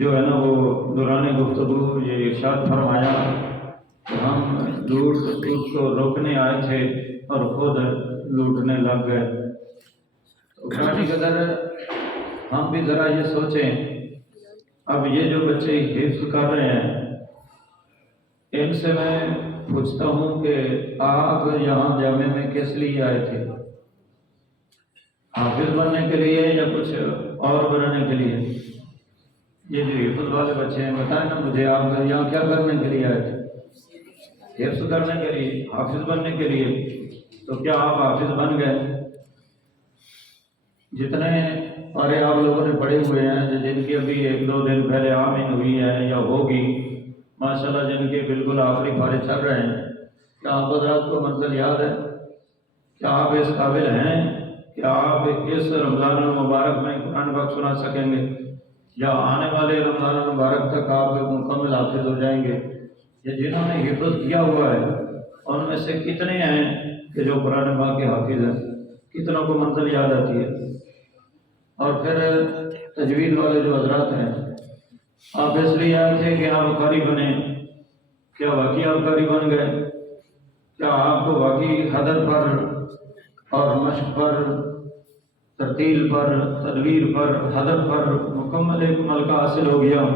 جو ہے نا وہ دوران گفتگو یہ ارشاد فرمایا کہ ہم لوٹ سود کو روکنے آئے تھے اور خود لوٹنے لگ گئے۔ تو برادری قدر ہم بھی ذرا یہ سوچیں، اب یہ جو بچے حفظ کر رہے ہیں ان سے میں پوچھتا ہوں کہ آپ یہاں جامعہ میں کس لیے آئے تھے؟ حافظ بننے کے لیے یا کچھ اور بننے کے لیے؟ یہ جو حفظ والے بچے ہیں بتائیں نا مجھے، آپ یہاں کیا کرنے کے لیے آئے تھے؟ حفظ کرنے کے لیے، حافظ بننے کے لیے؟ تو کیا آپ حافظ بن گئے؟ جتنے پارے آپ لوگوں نے پڑھے ہوئے ہیں جن کی ابھی 1-2 دن پہلے آمین ہوئی ہے یا ہوگی ماشاءاللہ، جن کے بالکل آخری پارے چل رہے ہیں، کیا آپ حضرات کو منزل یاد ہے؟ کیا آپ اس قابل ہیں کہ آپ اس رمضان المبارک میں قرآن پاک سنا سکیں گے، یا آنے والے رمضان المبارک تک آپ مکمل حافظ ہو جائیں گے؟ یہ جنہوں نے حفظ کیا ہوا ہے ان میں سے کتنے ہیں کہ جو قرآن پاک کے حافظ ہیں؟ کتنوں کو منزل یاد آتی ہے؟ اور پھر تجوید والے جو حضرات ہیں، آپ اس لیے آئے تھے کہ آپ قاری بنے، کیا واقعی آپ قاری بن گئے؟ کیا آپ کو واقعی حدر پر اور مشق پر، ترتیل پر، تدبیر پر، حدر پر مکمل ایک ملکہ حاصل ہو گیا؟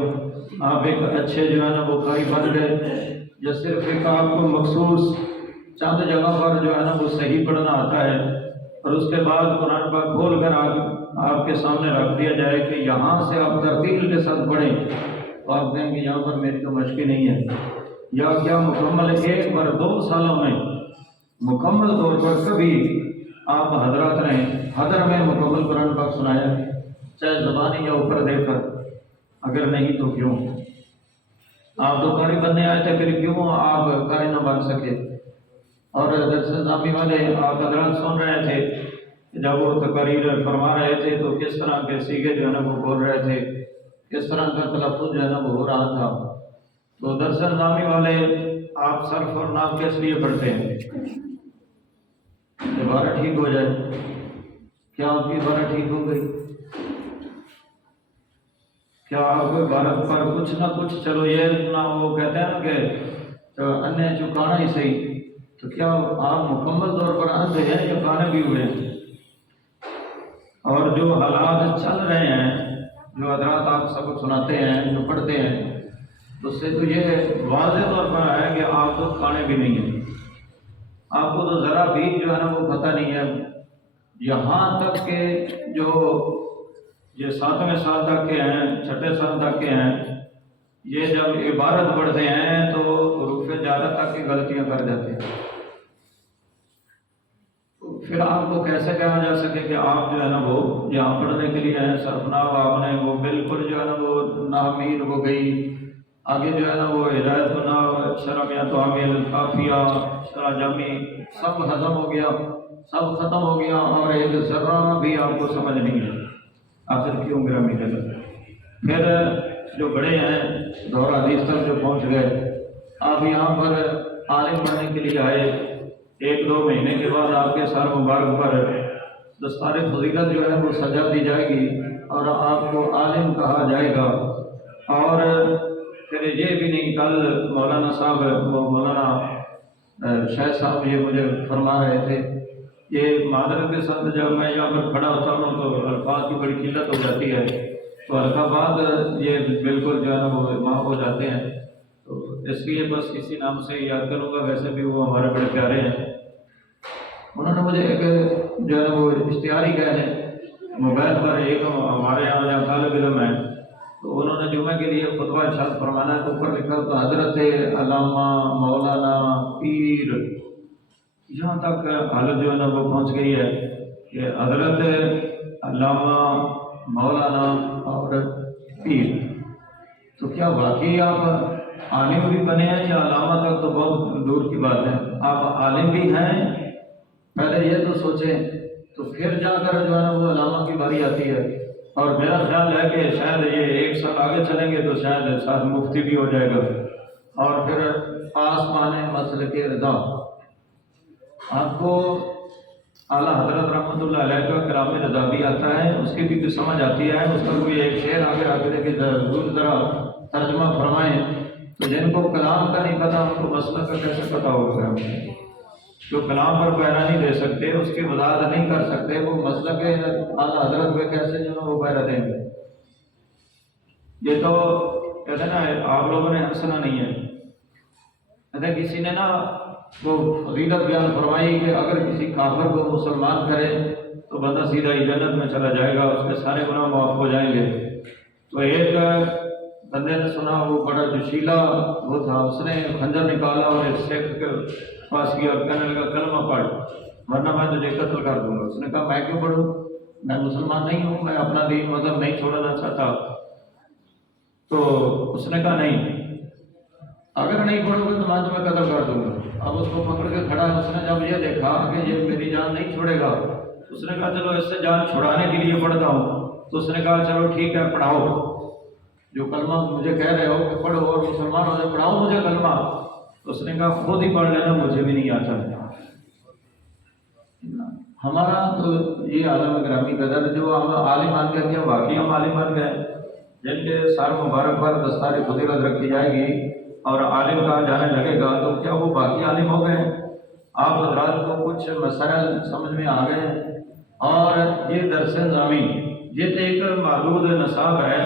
آپ ایک اچھے جو ہے نا وہ قاری بن گئے، یا صرف ایک آپ کو مخصوص چند جگہ پر جو ہے نا وہ صحیح پڑھنا آتا ہے اور اس کے بعد قرآن پاک کھول کر آپ کے سامنے رکھ دیا جائے کہ یہاں سے آپ ترتیل کے ساتھ پڑھیں، تو آپ کہیں گے یہاں پر میری تو مشق ہی نہیں ہے؟ یا کیا مکمل 1 بار 2 سالوں میں مکمل طور پر کبھی آپ حضرات نے حضر میں مکمل قرآن پاک سنایا، چاہے زبانی یا اوپر دے کر؟ اگر نہیں تو کیوں؟ آپ تو قاری بننے آئے تھے، پھر کیوں آپ قاری نہ بن سکے؟ اور درس نظامی والے آپ حضرات سن رہے تھے جب وہ تقریر فرما رہے تھے تو کس طرح کے سیغے جو ہے نا وہ بول رہے تھے، کس طرح کا تلفظ جو ہے نا وہ ہو رہا تھا۔ تو درس نظامی والے آپ صرف اور نام کس لیے پڑھتے ہیں؟ عبارت ٹھیک ہو جائے۔ کیا آپ کی عبارت ٹھیک ہو گئی؟ کیا آپ کو عبارت پر کچھ نہ کچھ، چلو یہ نہ وہ کہتے ہیں نا کہ انے چکانا ہی صحیح، تو کیا آپ مکمل طور پر اندھے ہیں یا کانے بھی ہوئے ہیں؟ اور جو حالات چل رہے ہیں، جو حضرات آپ سبق سناتے ہیں، جو پڑھتے ہیں، اس سے تو یہ واضح طور پر ہے کہ آپ تو کھانے بھی نہیں ہیں۔ آپ کو تو ذرا بھی جو ہے نا وہ پتہ نہیں ہے، یہاں تک کہ جو یہ 7ویں سال تک کے ہیں، 6 سال تک کے ہیں، یہ جب عبارت پڑھتے ہیں تو حروف جارہ تک کی غلطیاں کر جاتے ہیں۔ تو پھر آپ کو کیسے کہا جا سکے کہ آپ جو ہے نا وہ یہاں پڑھنے کے لیے ہیں؟ صرفناو آپ نے وہ بالکل جو ہے نا وہ نامین ہو گئی، آگے جو ہے نا وہ ہدایت الناو، شرمیات عامل، قافیہ، شرح جامی، سب ہضم ہو گیا، سب ختم ہو گیا، اور ایک ذرہ بھی آپ کو سمجھ نہیں ہے۔ آخر کیوں میرا میٹر؟ پھر جو بڑے ہیں دور حدیث تک جو پہنچ گئے، آپ یہاں پر عالم بننے کے لیے آئے، 1-2 مہینے کے بعد آپ کے سر مبارک پر دستار فضیلت جو ہے وہ سجا دی جائے گی اور آپ کو عالم کہا جائے گا۔ اور پھر یہ بھی نہیں، کل مولانا صاحب، مولانا شاہ صاحب یہ مجھے فرما رہے تھے، یہ معذرت کے ساتھ جب میں یہاں پر کھڑا ہوتا ہوں تو الفاظ کی بڑی قلت ہو جاتی ہے، تو الفاظ یہ بالکل جو ہے نا وہ معاف ہو جاتے ہیں، تو اس لیے بس اسی نام سے یاد کروں گا۔ ویسے بھی وہ ہمارے بڑے پیارے ہیں، انہوں نے مجھے ایک جو ہے وہ اشتہاری کہہ لیں موبائل پر، ایک ہمارے یہاں جہاں طالب علم ہے تو انہوں نے جمعے کے لیے خطبہ ارشاد فرمانا ہے، تو اوپر لکھا تو حضرت علامہ مولانا پیر، یہاں تک حالت جو ہے نا وہ پہنچ گئی ہے کہ حضرت علامہ مولانا اور پیر۔ تو کیا واقعی آپ عالم بھی بنے ہیں یا علامہ تک تو بہت دور کی بات ہے؟ آپ عالم بھی ہیں، پہلے یہ تو سوچیں، تو پھر جا کر جو ہے نا وہ علامہ کی باری آتی ہے۔ اور میرا خیال ہے کہ شاید یہ 1 سال آگے چلیں گے تو شاید ساتھ مفتی بھی ہو جائے گا، اور پھر پاس پانے مسئلے کے رضا۔ آپ کو اعلیٰ حضرت رحمۃ اللہ علیہ کا کلام رضا بھی آتا ہے، اس کی بھی کچھ سمجھ آتی ہے، اس کا کوئی ایک شعر آگے آ کے ضرور ذرا ترجمہ فرمائیں، تو جن کو کلام کا نہیں پتہ ان کو مسئلہ کا کیسے پتہ ہوگا؟ جو کلام پر پیرا نہیں دے سکتے، اس کی وضاحت نہیں کر سکتے، وہ مسئلہ کے اعلیٰ حضرت پہ کیسے جو ہے وہ پیرا دیں گے؟ یہ تو کہتے ہیں نا آپ لوگوں نے ہنسنا نہیں ہے، کہتے کسی نے نا وہ فضیلت بیان فرمائی کہ اگر کسی کافر کو مسلمان کرے تو بندہ سیدھا ہی جنت میں چلا جائے گا، اس کے سارے گناہ معاف ہو جائیں گے۔ تو ایک بندے نے سنا، وہ بڑا جوشیلا وہ تھا، اس نے خنجر نکالا اور ایک سکھ کے پاس گیا، کہنے لگا کلمہ پڑھ ورنہ میں تجھے قتل کر دوں گا۔ اس نے کہا میں کیوں پڑھوں، میں مسلمان نہیں ہوں، میں اپنا دین مذہب نہیں چھوڑنا چاہتا۔ تو اس نے کہا نہیں، اگر نہیں پڑھو گے تو میں تمہیں قتل کر دوں گا۔ اب اس کو پکڑ کے کھڑا ہے، اس نے جب یہ دیکھا کہ یہ میری جان نہیں چھوڑے گا، اس نے کہا چلو اس سے جان چھڑانے کے لیے پڑھتا ہوں۔ تو اس نے کہا چلو ٹھیک ہے پڑھاؤ، جو کلمہ مجھے کہہ رہے ہو کہ پڑھو اور مسلمان ہو جائے، پڑھاؤ مجھے کلمہ۔ تو اس نے کہا خود ہی پڑھ لینا، مجھے بھی نہیں آتا۔ ہمارا تو یہ عالم گرامی قدر جو ہم عالم مان کر کے واقعی ہم عالم بن گئے، جن کے سر مبارک پر دستار فضیلت رکھی جائے گی اور عالم کہا جانے لگے گا، تو کیا وہ باقی عالم ہو گئے؟ آپ حضرات کو کچھ مسائل سمجھ میں آ گئے، اور یہ درس نظامی یہ تو ایک محدود نصاب ہے،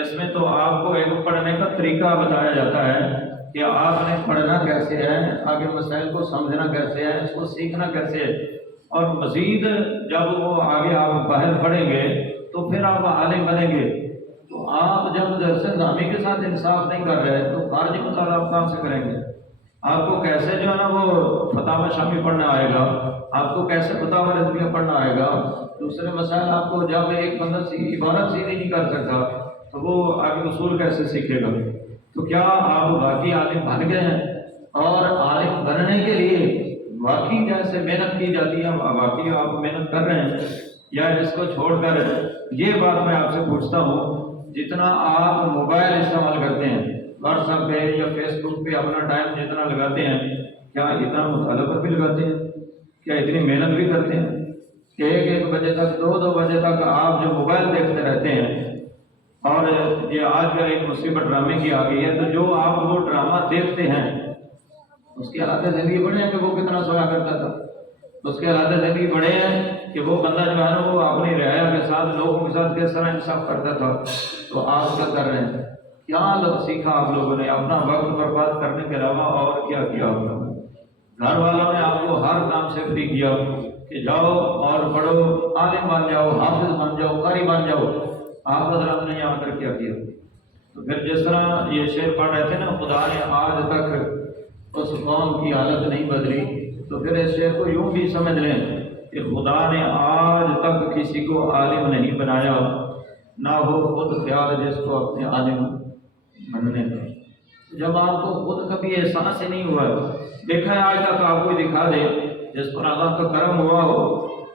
اس میں تو آپ کو ایک پڑھنے کا طریقہ بتایا جاتا ہے کہ آپ نے پڑھنا کیسے ہے، آگے مسائل کو سمجھنا کیسے ہے، اس کو سیکھنا کیسے ہے، اور مزید جب وہ آگے آپ باہر پڑھیں گے تو پھر آپ عالم بنیں گے۔ تو آپ جب درس نظامی کے ساتھ انصاف نہیں کر رہے تو خارجی مطالعہ آپ کہاں سے کریں گے؟ آپ کو کیسے جو ہے نا وہ فتاوی شامی پڑھنا آئے گا، آپ کو کیسے فتاوی رضویہ پڑھنا آئے گا؟ دوسرے مسائل آپ کو جب ایک بندہ عبارت سیدھی نہیں کر سکتا تو وہ آگے اصول کیسے سیکھے گا؟ تو کیا آپ واقعی عالم بن گئے ہیں؟ اور عالم بننے کے لیے واقعی جیسے محنت کی جاتی ہے واقعی آپ محنت کر رہے ہیں، یا اس کو چھوڑ کر یہ بات میں آپ سے پوچھتا ہوں، جتنا آپ موبائل استعمال کرتے ہیں، واٹس ایپ پہ یا فیس بک پہ اپنا ٹائم جتنا لگاتے ہیں، کیا اتنا مطالعہ پر بھی لگاتے ہیں؟ کیا اتنی محنت بھی کرتے ہیں کہ ایک بجے تک دو بجے تک آپ جو موبائل دیکھتے رہتے ہیں؟ اور یہ آج کل ایک مصیبت ڈرامے کی آ گئی ہے، تو جو آپ وہ ڈرامہ دیکھتے ہیں اس کے حالات زندگی بڑے ہیں کہ وہ کتنا سویا کرتا تھا، اس کے حالات زندگی بڑے ہیں کہ وہ بندہ جو ہے نا وہ اپنی رعایا کے ساتھ لوگوں کے ساتھ کس طرح انصاف کرتا تھا۔ تو آپ کیا کر رہے ہیں؟ کیا سیکھا آپ لوگوں نے؟ اپنا وقت برباد کرنے کے علاوہ اور کیا کیا آپ لوگوں نے؟ گھر والوں نے آپ کو ہر کام سے فری کیا کہ جاؤ اور پڑھو، عالم بن جاؤ، حافظ بن جاؤ، قاری بن جاؤ۔ آپ حضرات نے یہاں کر کیا کیا؟ تو پھر جس طرح یہ شعر پڑھ رہے تھے نا، خدا نے آج تک اس قوم کی حالت نہیں بدلی، تو پھر اس شعر کو یوں بھی سمجھ لیں کہ خدا نے آج تک کسی کو عالم نہیں بنایا، نہ ہو خود خیال جس کو اپنے عالم بننے کا۔ جب آپ کو خود کبھی احساس ہی نہیں ہوا، دیکھا ہے آج تک آپ کو دکھا دے جس پر اللہ کا کرم ہوا ہو،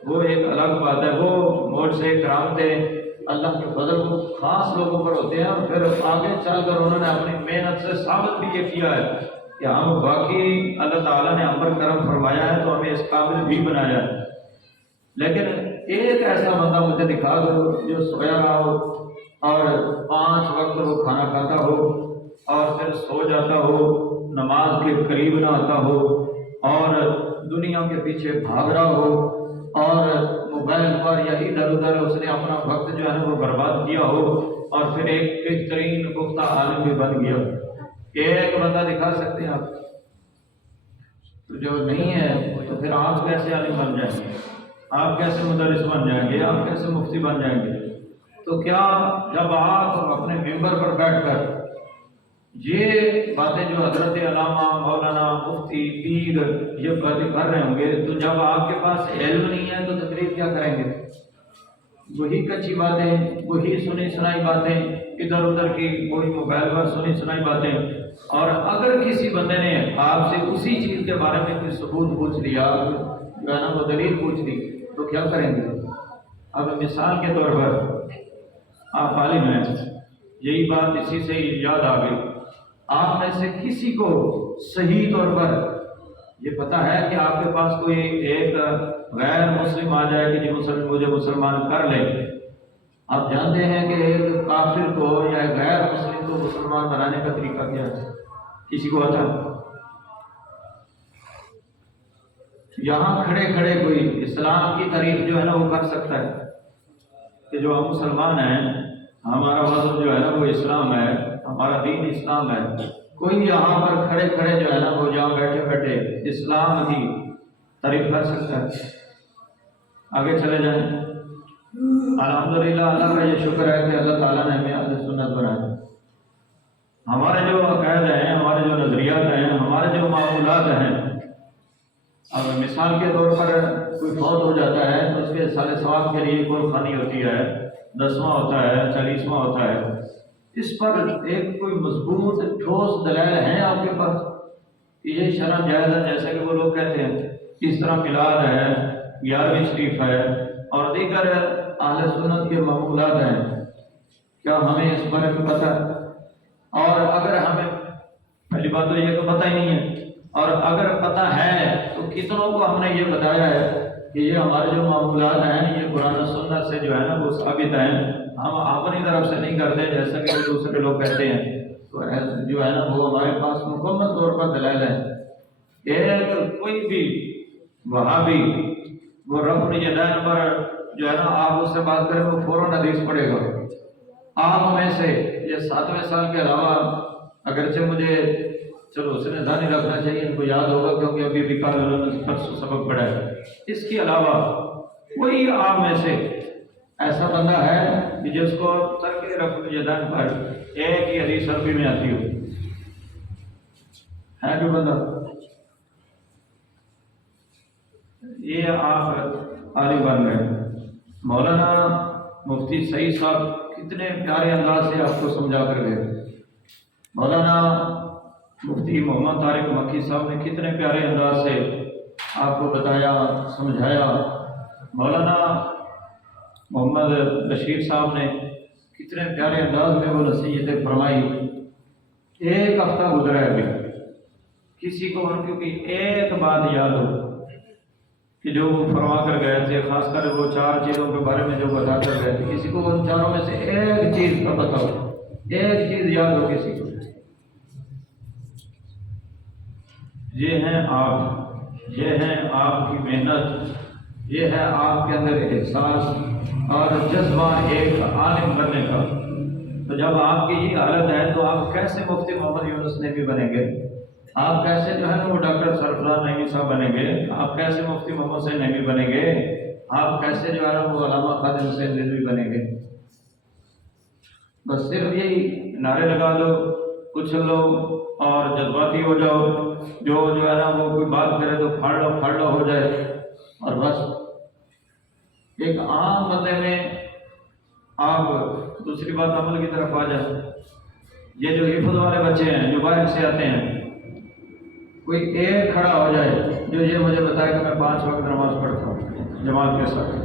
وہ ایک الگ بات ہے، وہ موج سے کرام تھے، اللہ کے فضل کو خاص لوگوں پر ہوتے ہیں، اور پھر آگے چل کر انہوں نے اپنی محنت سے ثابت بھی یہ کیا ہے کہ ہم واقعی اللہ تعالیٰ نے ہم پر کرم فرمایا ہے تو ہمیں اس قابل بھی بنایا ہے۔ لیکن ایک ایسا بندہ مجھے دکھا دو جو سویا رہا ہو اور 5 وقت وہ کھانا کھاتا ہو اور پھر سو جاتا ہو، نماز کے قریب نہ آتا ہو اور دنیا کے پیچھے بھاگ رہا ہو، اور موبائل پر یا ادھر ادھر اس نے اپنا وقت جو ہے وہ برباد کیا ہو، اور پھر ایک بہترین پختہ عالم بھی بن گیا۔ ایک بندہ دکھا سکتے ہیں آپ؟ تو جو نہیں ہے تو پھر آپ کیسے عالم بن جائیں گے؟ آپ کیسے مدرس بن جائیں گے؟ آپ کیسے مفتی بن جائیں گے؟ تو کیا جب آپ اپنے ممبر پر بیٹھ کر یہ باتیں جو حضرت علامہ مولانا مفتی پیر یہ باتیں کر رہے ہوں گے، تو جب آپ کے پاس علم نہیں ہے تو تقریر کیا کریں گے؟ وہی کچی باتیں، وہی سنی سنائی باتیں، ادھر ادھر کی کوئی موبائل پر سنی سنائی باتیں۔ اور اگر کسی بندے نے آپ سے اسی چیز کے بارے میں کوئی ثبوت پوچھ لیا، جو ہے نا وہ دلیل پوچھ لی، تو کیا کریں گے؟ اب مثال کے طور پر آپ عالم ہیں، یہی بات اسی سے یاد آ گئی، آپ میں سے کسی کو صحیح طور پر یہ پتہ ہے کہ آپ کے پاس کوئی ایک غیر مسلم آ جائے کہ جی مجھے مسلمان کر لے. آپ جانتے ہیں کہ ایک کافر کو یا غیر مسلم کو مسلمان بنانے کا طریقہ کیا ہے؟ کسی کو آتا ہے؟ یہاں کھڑے کھڑے کوئی اسلام کی تعریف جو ہے نا وہ کر سکتا ہے کہ جو ہم مسلمان ہیں، ہمارا مذہب جو ہے نا وہ اسلام ہے، ہمارا دین اسلام ہے. کوئی یہاں پر کھڑے کھڑے جو ہے نا وہ جہاں بیٹھے بیٹھے اسلام کی تعریف کر سکتا ہے؟ آگے چلے جائیں. الحمدللہ اللہ کا یہ شکر ہے کہ اللہ تعالیٰ نے ہمیں اہل سنت بنایا. ہمارے جو عقائد ہیں، ہمارے جو نظریات ہیں، ہمارے جو معمولات ہیں، اب مثال کے طور پر کوئی فوت ہو جاتا ہے تو اس کے سال ثواب کے لیے کوئی خوانی ہوتی ہے، 10واں ہوتا ہے، 40واں ہوتا ہے. اس پر ایک کوئی مضبوط ٹھوس دلائل ہیں آپ کے پاس کہ یہ شرع جائز ہے جیسا کہ وہ لوگ کہتے ہیں؟ اس طرح میلاد ہے، 11ویں شریف ہے اور دیگر اہل سنت کے معمولات ہیں. کیا ہمیں اس بارے میں پتہ ہے؟ اور اگر ہمیں پہلی بات تو یہ تو پتہ ہی نہیں ہے، اور اگر پتہ ہے تو کتنوں کو ہم نے یہ بتایا ہے کہ یہ ہمارے جو معمولات ہیں یہ قرآن و سنت سے جو ہے نا وہ ثابت ہیں، ہم اپنی طرف سے نہیں کرتے جیسا کہ دوسرے لوگ کہتے ہیں. تو جو ہے نا وہ ہمارے پاس مکمل طور پر دلائل ہے. ایک کوئی بھی وہابی وہ رفع الیدین پر جو ہے نا آپ اس سے بات کریں وہ فوراً حدیث پڑھے گا. آپ میں سے یہ 7ویں سال کے علاوہ اگرچہ مجھے چلو اس نے ذہن رکھنا چاہیے، ان کو یاد ہوگا کیونکہ ابھی بھی کل انہوں نے پرسوں سبق پڑھا ہے. اس کے علاوہ کوئی آپ میں سے ایسا بندہ ہے کہ جس کو ترک رفع الیدین پر ایک ہی حدیث عربی میں آتی ہو؟ ہے کوئی بندہ؟ یہ آپ عالم بن گئے. مولانا مفتی سعید صاحب کتنے پیارے انداز سے آپ کو سمجھا کر گئے. مولانا مفتی محمد طارق مکی صاحب نے کتنے پیارے انداز سے آپ کو بتایا، سمجھایا. مولانا محمد بشیر صاحب نے کتنے پیارے انداز میں وہ نصیحتیں فرمائی. ایک ہفتہ گزرا ہے ابھی، کسی کو ان کی ایک بات یاد ہو کہ جو وہ فرما کر گئے تھے، خاص کر وہ 4 چیزوں کے بارے میں جو بتا کر گئے تھے، کسی کو ان چاروں میں سے ایک چیز کا پتہ ہو، ایک چیز یاد ہو کسی کو؟ یہ ہیں آپ، یہ ہے آپ کی محنت، یہ ہے آپ کے اندر احساس اور جذبہ ایک عالم بننے کا. تو جب آپ کی یہ حالت ہے تو آپ کیسے مفتی محمد یونس نبی بنیں گے؟ آپ کیسے جو ہے نا وہ ڈاکٹر سرفراز نعیمی صاحب بنیں گے؟ آپ کیسے مفتی محمد حسین نعیمی بنیں گے؟ آپ کیسے جو ہے نا وہ علامہ خادم حسین رضوی بنیں گے؟ بس صرف یہی نعرے لگا دو، کچل لو اور جذباتی ہو جاؤ، جو ہے نا وہ کوئی بات کرے تو پھاڑ لو ہو جائے، اور بس ایک عام بندے میں آپ دوسری بات عمل کی طرف آ جائے. یہ جو حفظ والے بچے ہیں جو باہر سے آتے ہیں، کوئی ایک کھڑا ہو جائے جو یہ مجھے بتائے کہ میں 5 وقت نماز پڑھتا ہوں جماعت کے ساتھ.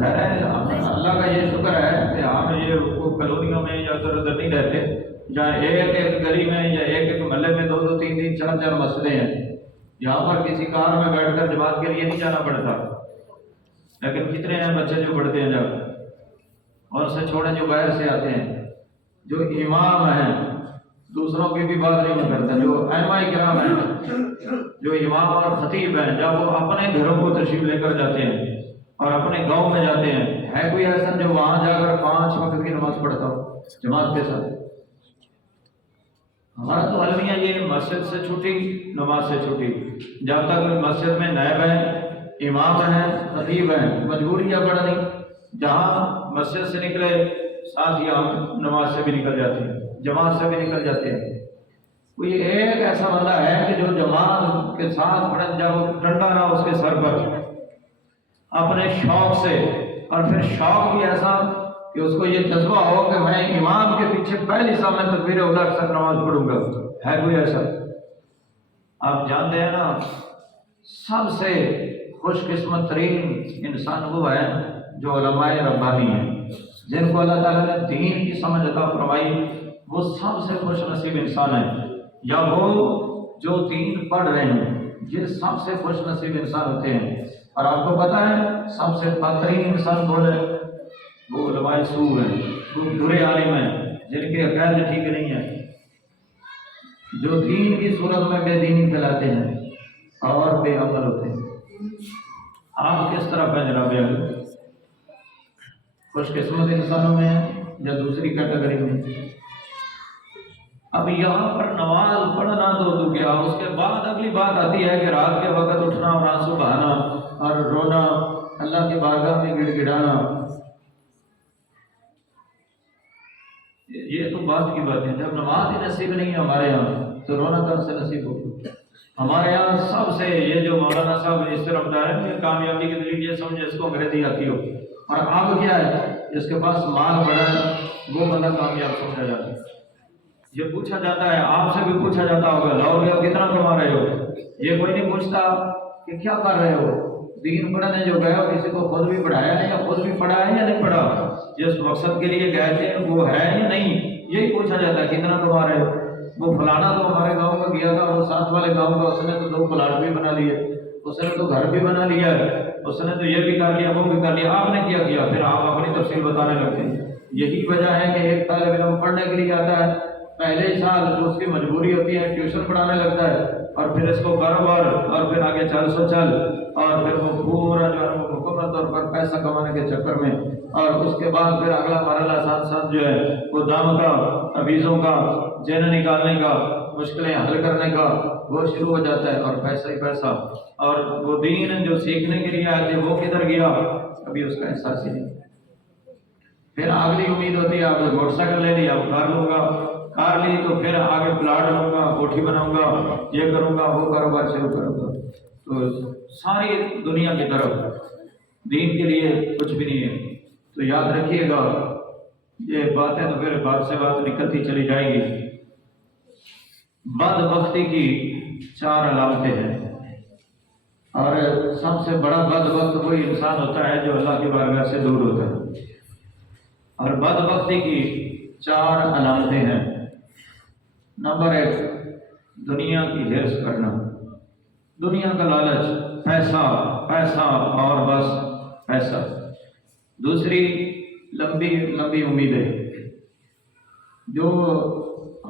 اللہ کا یہ شکر ہے کہ ہم یہ کالونیوں میں یا ادھر ادھر نہیں رہتے جہاں ایک گلی میں یا ایک محلے میں 2 3 4 مسجدیں ہیں. یہاں پر کسی کار میں بیٹھ کر جماعت کے لیے نہیں جانا پڑتا. لیکن کتنے ہیں بچے جو پڑھتے ہیں جب، اور سے چھوڑے جو باہر سے آتے ہیں، جو امام ہیں دوسروں کی بھی بات نہیں کرتے، جو ائمہ کرام ہیں، جو امام اور خطیب ہیں، جب وہ اپنے گھروں کو تشریف لے کر جاتے ہیں اور اپنے گاؤں میں جاتے ہیں، ہے کوئی ایسا جو وہاں جا کر 5 وقت کی نماز پڑھتا ہو جماعت کے ساتھ؟ ہمارا تو المیہ یہ مسجد سے چھٹی نماز سے چھٹی. جب تک مسجد میں نائب ہیں، امام ہیں، خطیب ہیں، مجبوری ہے پڑھنی. جہاں مسجد سے نکلے ساتھ ہی ہم نماز سے بھی نکل جاتے ہیں، جماعت سے بھی نکل جاتے ہیں. کوئی ایک ایسا بندہ ہے کہ جو جماعت کے ساتھ پڑھ جاؤ ڈنڈا نہ اس کے سر پر، اپنے شوق سے، اور پھر شوق بھی ایسا کہ اس کو یہ جذبہ ہو کہ میں امام کے پیچھے پہلی سامنے تکبیر اولیٰ کے ساتھ نماز پڑھوں گا. ہے کوئی ایسا؟ آپ جانتے ہیں نا سب سے خوش قسمت ترین انسان وہ ہے جو علماء ربانی ہیں، جن کو اللہ تعالیٰ نے دین کی سمجھ عطا فرمائی. وہ سب سے خوش نصیب انسان ہے. یا وہ جو دین پڑھ رہے ہیں یہ سب سے خوش نصیب انسان ہوتے ہیں۔ اور آپ کو پتہ ہے سب سے بدترین انسان کون ہے؟ وہ علماء سو ہیں، وہ برے عالم ہیں جن کے عقائد ٹھیک نہیں ہے، جو دین کی صورت میں بے دینی پھیلاتے ہیں اور بے عمل ہوتے ہیں۔ آپ کس طرح ہے جناب عالی؟ خوش قسمت انسانوں میں یا دوسری کیٹیگری میں؟ اب یہاں پر نماز پڑھنا تو کیا، اس کے بعد اگلی بات آتی ہے کہ رات کے وقت اٹھنا اور آنسو بہانا اور رونا، اللہ کی بارگاہ میں گڑ گڑانا، یہ تو بعد کی بات ہے۔ جب نماز ہی نصیب نہیں ہے ہمارے یہاں تو رونا کہاں سے نصیب ہوگا؟ ہمارے یہاں سب سے یہ جو مولانا صاحب اس طرف بتا رہے ہیں کہ کامیابی کی دلیل یہ سمجھے اس کو انگریزی آتی ہو، اور اب کیا ہے جس کے پاس مال بڑا ہے وہ بندہ کامیاب سمجھا جاتا ہے۔ یہ پوچھا جاتا ہے، آپ سے بھی پوچھا جاتا ہوگا لاؤ گے کتنا کما رہے ہو، یہ کوئی نہیں پوچھتا کہ کیا کر رہے ہو، دین پڑھنے جو گئے ہو کسی کو خود بھی پڑھایا ہے یا خود بھی پڑھا ہے یا نہیں پڑھا، جس مقصد کے لیے گئے تھے وہ ہے یا نہیں، یہی پوچھا جاتا ہے کتنا کما رہے ہو۔ وہ فلانا تو ہمارے گاؤں کا گیا تھا اور ساتھ والے گاؤں کا اس نے تو 2 پلاٹ بھی بنا لیے، اس نے تو گھر بھی بنا لیا ہے، اس نے تو یہ بھی کر لیا وہ بھی کر لیا، آپ نے کیا کیا؟ پھر آپ اپنی تفصیل بتانے لگتے ہیں۔ یہی وجہ ہے کہ ایک طالب علم پڑھنے کے لیے آتا ہے، پہلے سال جو اس کی مجبوری ہوتی ہے ٹیوشن پڑھانے لگتا ہے، اور پھر اس کو کاروبار اور پھر آگے چل سو چل، اور پھر وہ پورا جو ہے وہ مکمل طور پر پیسہ کمانے کے چکر میں، اور اس کے بعد پھر اگلا مرحلہ ساتھ ساتھ جو ہے وہ دام کا، عویزوں کا، جین نکالنے کا، مشکلیں حل کرنے کا وہ شروع ہو جاتا ہے، اور پیسہ ہی پیسہ، اور وہ دین جو سیکھنے کے لیے آئے تھے وہ کدھر گیا ابھی اس کا احساس ہی نہیں۔ پھر اگلی امید ہوتی ہے آپ نے موٹر سائیکل لے لی، آپ کار لوں گا، کار لی تو پھر آگے پلاٹ لوں گا، کوٹھی بناؤں گا، یہ کروں گا، وہ کاروبار شروع کروں گا، تو ساری دنیا کی طرف دین کے لیے کچھ بھی نہیں ہے۔ تو یاد رکھیے گا یہ باتیں تو پھر بات سے بات نکلتی چلی جائے گی۔ بدبختی کی 4 علامتیں ہیں، اور سب سے بڑا بدبخت وہی انسان ہوتا ہے جو اللہ کی بارگاہ سے دور ہوتا ہے۔ اور بدبختی کی 4 علامتیں ہیں۔ نمبر 1، دنیا کی ہرس کرنا، دنیا کا لالچ، پیسہ پیسہ اور بس پیسہ۔ دوسری، لمبی لمبی امیدیں، جو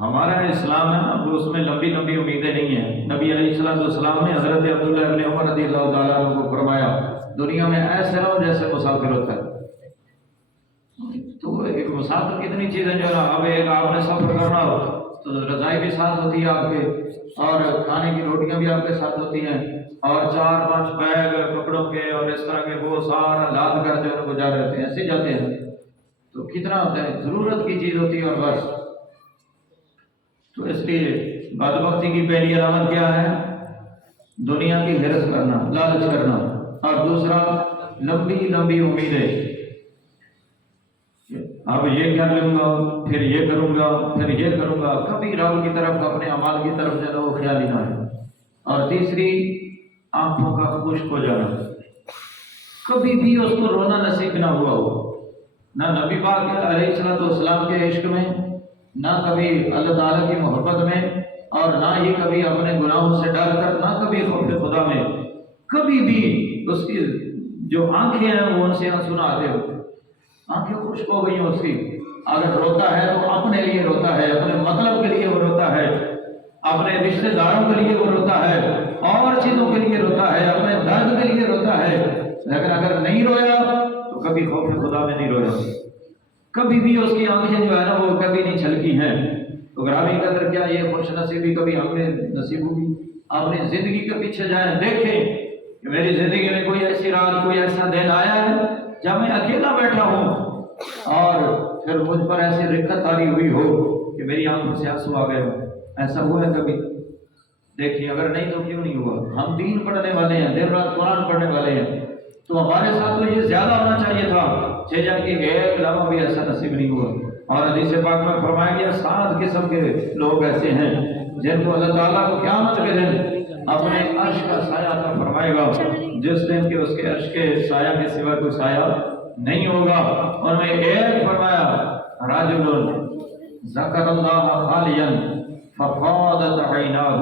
ہمارا اسلام ہے نا وہ اس میں لمبی لمبی امیدیں نہیں ہیں۔ نبی علیہ السلام نے حضرت عبداللہ ابن عمر رضی اللہ تعالیٰ عنہ کو فرمایا دنیا میں ایسے رہو جیسے مسافر ہوتا ہے۔ تو ایک مسافر کتنی چیزیں جو ہے نا، اب ایک آپ نے سفر کرنا ہو تو رضائی بھی ساتھ ہوتی ہے آپ کے، اور کھانے کی روٹیاں بھی آپ کے ساتھ ہوتی ہیں، اور 4-5 بیگ کپڑوں کے اور اس طرح کے وہ سارا لاد کر جو ہے گزار رہتے ہیں، ایسے جاتے ہیں۔ تو کتنا ہوتا ہے، ضرورت کی چیز ہوتی ہے اور بس۔ تو اس لیے بدبختی کی پہلی علامت کیا ہے؟ دنیا کی ہرس کرنا، لالچ کرنا، اور دوسرا لمبی لمبی امیدیں، اب یہ کر لوں گا، پھر یہ کروں گا، پھر یہ کروں گا، کبھی رب کی طرف اپنے اعمال کی طرف جو ہے وہ خیال ہی نہ ہے۔ اور تیسری، آنکھوں کا خشک ہو جانا، کبھی بھی اس کو رونا نصیب نہ ہوا ہو، نہ نبی پاک علیہ السلام کے عشق میں، نہ کبھی اللہ تعالیٰ کی محبت میں، اور نہ ہی کبھی اپنے گناہوں سے ڈر کر، نہ کبھی خوف خدا میں، کبھی بھی اس کی جو آنکھیں ہیں وہ ان سے آنسو نہ آتے ہو، آنکھیں خشک ہو گئی اس کی۔ اگر روتا ہے تو اپنے لیے روتا ہے، اپنے مطلب کے لیے وہ روتا ہے، اپنے رشتہ داروں کے لیے وہ روتا ہے، اور چیزوں کے لیے روتا ہے، اپنے درد کے لیے روتا ہے۔ لیکن اگر نہیں رویا تو کبھی خوف خدا میں نہیں رویا، کبھی بھی اس کی آنکھیں جو ہے نا وہ کبھی نہیں چھلکی ہیں۔ تو گرامی قدر کیا یہ خوش نصیبی کبھی ہم نے نصیب ہوگی؟ اپنی زندگی کے پیچھے جائیں، دیکھیں کہ میری زندگی میں کوئی ایسی رات، کوئی ایسا دن آیا ہے جب میں اکیلا بیٹھا ہوں اور پھر مجھ پر ایسی رقت طاری ہوئی ہو کہ میری آنکھوں سے آنسو آ گئے ہو؟ ایسا ہوا ہے کبھی؟ دیکھیے، اگر نہیں تو کیوں نہیں ہوا؟ ہم دین پڑھنے والے ہیں، دن رات قرآن پڑھنے والے ہیں، تو ہمارے ساتھ تو یہ زیادہ ہونا چاہیے تھا، جب کہ ایک لمحہ بھی ایسا نصیب نہیں ہوا۔ اور حدیث پاک میں فرمایا گیا 7 قسم کے لوگ ایسے ہیں جن کو اللہ تعالیٰ کو قیامت کے دن اپنے عرش کا سایہ عطا فرمائے گا، جس دن کہ اس کے عرش کے سایہ کے سوا کوئی سایہ نہیں ہوگا۔ ان میں ایک فرمایا رجل ذکر اللہ خالیا ففاضت عیناہ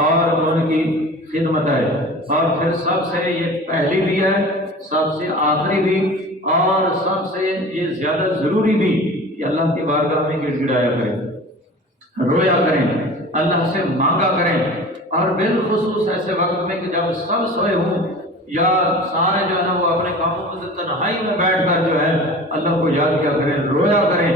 اور ان کی خدمت ہے، اور پھر سب سے یہ پہلی بھی ہے، سب سے آخری بھی، اور سب سے یہ زیادہ ضروری بھی کہ اللہ کی بارگاہ میں گڑ گڑایا کریں، رویا کریں، اللہ سے مانگا کریں، اور بالخصوص ایسے وقت میں کہ جب سب سوئے ہوں یا سارے جو ہے نا وہ اپنے کاموں میں تنہائی میں بیٹھ کر جو ہے اللہ کو یاد کیا کریں، رویا کریں،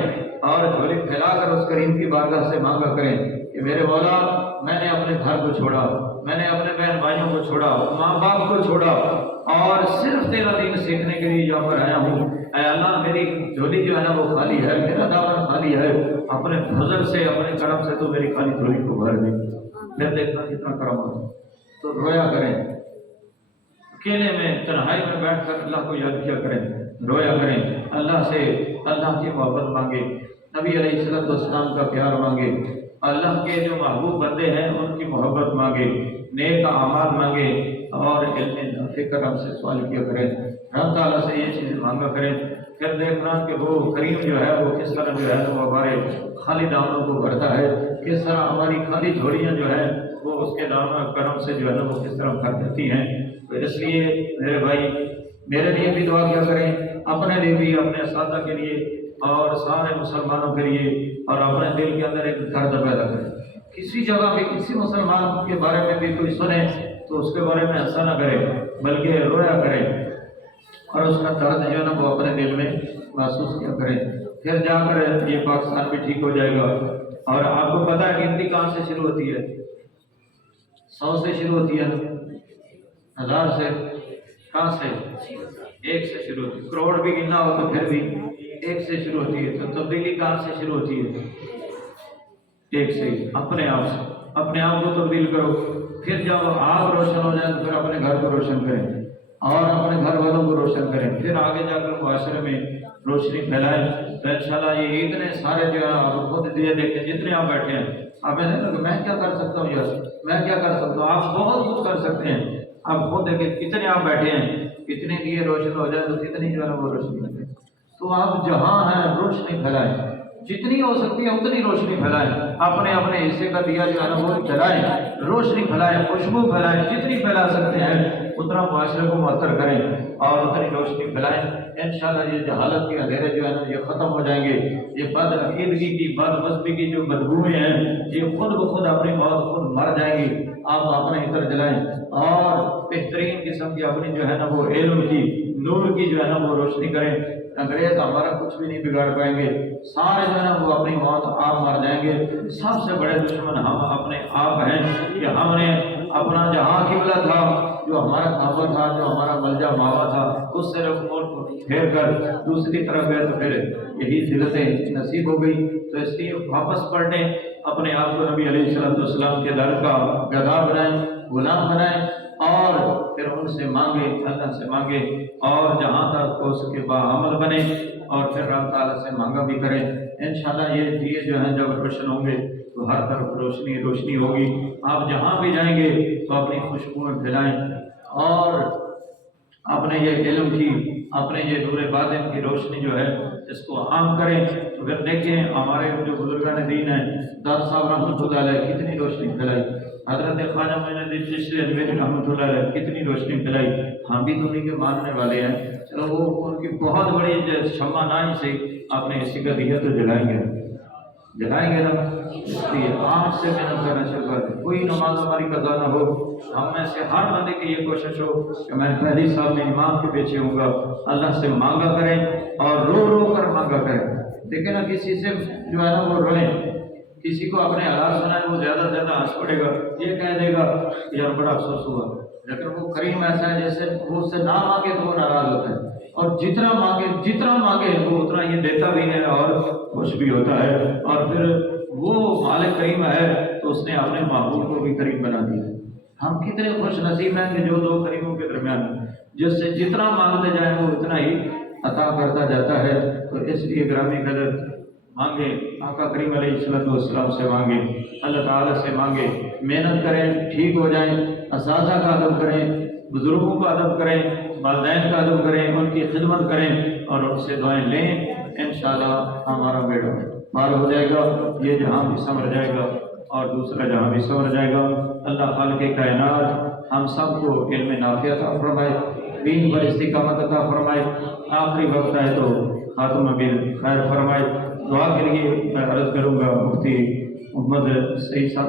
اور جھولی پھیلا کر اس کریم کی بارگاہ سے مانگا کریں کہ میرے مولا، میں نے اپنے گھر کو چھوڑا، میں نے اپنے بہن بھائیوں کو چھوڑا، ماں باپ کو چھوڑا، اور صرف تیرا دین سیکھنے کے لیے یہاں پر آیا ہوں۔ اے اللہ، میری جھولی جو ہے نا وہ خالی ہے، میرا دامن خالی ہے، اپنے فضل سے، اپنے کرم سے تو میری خالی جھولی کو بھر دے، پھر دیکھنا کتنا کرم ہو۔ تو رویا کریں، اکیلے میں تنہائی میں بیٹھ کر اللہ کو یاد کیا کریں، رویا کریں، اللہ سے اللہ کی محبت مانگے، نبی علیہ السلام کا پیار مانگے، اللہ کے جو محبوب بندے ہیں ان کی محبت مانگے، نیک اعمال مانگے، اور علم نافع کا رب سے سوال کیا کریں، رب تعالیٰ سے یہ چیزیں مانگا کریں۔ پھر دیکھنا کہ وہ کریم جو ہے وہ کس طرح جو ہے وہ ہمارے خالی دامنوں کو بھرتا ہے، کس طرح ہماری خالی جھولیاں جو ہے وہ اس کے نام اور کرم سے جو ہے نا وہ کس طرح بھر دیتی ہیں۔ تو اس لیے میرے بھائی، میرے لیے بھی دعا کیا کریں، اپنے لیے بھی، اپنے اساتذہ کے لیے، اور سارے مسلمانوں کے لیے، اور اپنے دل کے اندر ایک درد پیدا کریں۔ کسی جگہ بھی کسی مسلمان کے بارے میں بھی کوئی سنے تو اس کے بارے میں ایسا نہ کرے، بلکہ رویا کرے، اور اس کا درد جو ہے نا وہ اپنے دل میں محسوس کیا کرے، پھر جا کر یہ پاکستان بھی ٹھیک ہو جائے گا۔ اور آپ کو پتہ ہے گنتی کہاں سے شروع ہوتی ہے؟ 100 سے شروع ہوتی ہے، 1000 سے، کہاں سے؟ 1 سے شروع ہوتی ہے۔ کروڑ بھی گننا ہو تو پھر بھی 1 سے شروع ہوتی ہے۔ تو تبدیلی کہاں سے شروع ہوتی ہے؟ 1 سے ہی، اپنے آپ سے، اپنے آپ کو تبدیل کرو، پھر جب آپ روشن ہو جائیں تو پھر اپنے گھر کو روشن کریں، اور اپنے گھر والوں کو روشن کریں، پھر آگے جا کر معاشرے میں روشنی پھیلائیں۔ تو انشاءاللہ یہ اتنے سارے جو ہے آپ خود دیے دیکھیں، جتنے آپ بیٹھے ہیں، آپ نہیں لگے میں کیا کر سکتا ہوں یار، میں کیا کر سکتا ہوں، آپ بہت کچھ کر سکتے ہیں۔ آپ خود دیکھیں کتنے آپ بیٹھے ہیں، کتنے دیے روشن ہو جائے تو کتنی جو ہے وہ روشنی لگے۔ تو آپ جہاں ہیں روشنی پھیلائیں، جتنی ہو سکتی ہے اتنی روشنی پھیلائیں، اپنے اپنے حصے کا دیا جو ہے نا وہ جلائیں، روشنی پھیلائیں، خوشبو پھیلائیں، جتنی پھیلا سکتے ہیں اتنا معاشرے کو معطر کریں اور اتنی روشنی پھیلائیں۔ انشاءاللہ یہ جہالت کے اندھیرے جو ہے نا یہ ختم ہو جائیں گے، یہ بد عقیدگی کی، بد مذہبی کی جو بدبوئیں ہیں یہ خود بخود اپنی موت خود مر جائیں گی۔ آپ اپنے عطر جلائیں اور بہترین قسم کی اپنی جو ہے نا وہ علم کی، نور کی جو ہے نا وہ روشنی کریں۔ انگریز ہمارا کچھ بھی نہیں بگاڑ پائیں گے، سارے جو ہے نا وہ اپنی موت آپ مر جائیں گے۔ سب سے بڑے دشمن ہم اپنے آپ ہیں کہ ہم نے اپنا جہاں قبلہ تھا، جو ہمارا کعبہ تھا، جو ہمارا ملجا ماوا تھا، اس سے رخ موڑ پھیر کر دوسری طرف گئے تو پھر یہی ذلتیں نصیب ہو گئی۔ تو اس لیے واپس پلٹیں، اپنے آپ کو نبی علیہ السلام کے در کا گدا بنائیں، غلام بنائیں، اور پھر ان سے مانگے، اللہ سے مانگے، اور جہاں تک ہو سکے باعمل بنے، اور پھر رب تعالیٰ سے مانگا بھی کریں۔ انشاءاللہ یہ دیے جو ہیں جب روشن ہوں گے تو ہر طرف روشنی روشنی ہوگی۔ آپ جہاں بھی جائیں گے تو اپنی خوشبوئیں پھیلائیں، اور اپنے یہ علم کی، اپنے یہ نور باطن کی روشنی جو ہے اس کو عام کریں۔ تو پھر دیکھیں ہمارے جو بزرگان دین ہیں، داد صاحب رحمۃ اللہ علیہ کتنی روشنی پھیلائی، حضرت خواجہ معین الدین چشتی اجمیری رحمۃ اللہ علیہ کتنی روشنی پھیلائی۔ ہم بھی تو انہیں کے ماننے والے ہیں، چلو وہ ان کی بہت بڑی شمع نائی سے اپنے اسی کا دیا تو جلائیں گے نا، اس لیے آپ سے محنت کرنا شروع کر دیں۔ کوئی نماز ہماری قضا نہ ہو، ہم میں سے ہر بندے کی یہ کوشش ہو کہ میں پہلی سال میں امام کے پیچھے ہوں گا، اللہ سے مانگا کریں اور رو رو کر مانگا کریں۔ دیکھیں نا کسی سے جو ہے نا وہ روئیں، کسی کو اپنے حالات سنائیں وہ زیادہ سے زیادہ ہنس پڑے گا، یہ کہہ دے گا یار بڑا افسوس ہوا، لیکن وہ کریم ایسا ہے جیسے وہ اس سے نہ مانگے تو وہ ناراض ہوتا ہے، اور جتنا مانگے وہ اتنا یہ دیتا بھی ہے اور خوش بھی ہوتا ہے۔ اور پھر وہ مالک کریم ہے تو اس نے اپنے محبوب کو بھی کریم بنا دیا۔ ہم کتنے خوش نصیب ہیں کہ جو دو کریموں کے درمیان ہیں، جس سے جتنا مانگتے جائیں وہ اتنا ہی عطا کرتا جاتا ہے۔ تو اس لیے گرامی قدر مانگے، آقا کریم علیہ السلام سے مانگے، اللہ تعالیٰ سے مانگے، محنت کریں، ٹھیک ہو جائیں، اساتذہ کا ادب کریں، بزرگوں کا ادب کریں، والدین کا ادب کریں، ان کی خدمت کریں اور ان سے دعائیں لیں۔ انشاءاللہ ہمارا بیڑا پار ہو جائے گا، یہ جہاں بھی سنور جائے گا۔ اور دوسرا جہاں بھی سنور جائے گا۔ اللہ خالق کائنات ہم سب کو علم نافع عطا فرمائے، دین پر استقامت عطا فرمائے، آخری وقت ہے تو خاتمہ بالخیر فرمائے۔ دعا کے لیے میں عرض کروں گا مفتی محمد سعید صاحب